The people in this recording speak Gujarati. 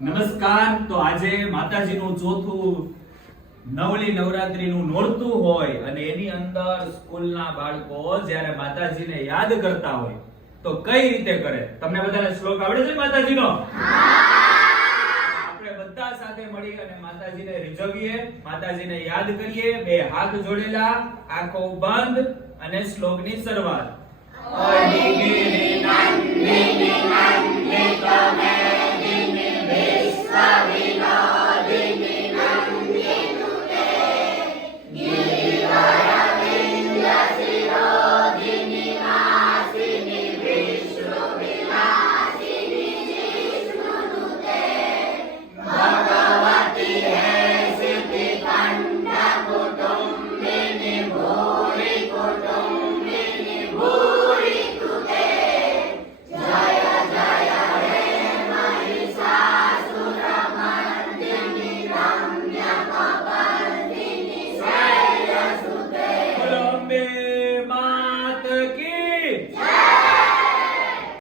નમસ્કાર. તો આજે માતાજીનું ચોથું નવલી નવરાત્રીનું નોરતું હોય અને એની અંદર સ્કૂલના બાળકો જ્યારે માતાજીને યાદ કરતા હોય, તો કઈ રીતે કરે? તમને બધાને શ્લોક આવડે છે માતાજીનો? આપણે બધા સાથે મળી અને માતાજીને રીઝવીએ, માતાજીને યાદ કરીએ, બે હાથ જોડેલા, આંખો બંધ અને શ્લોકની શરૂઆત.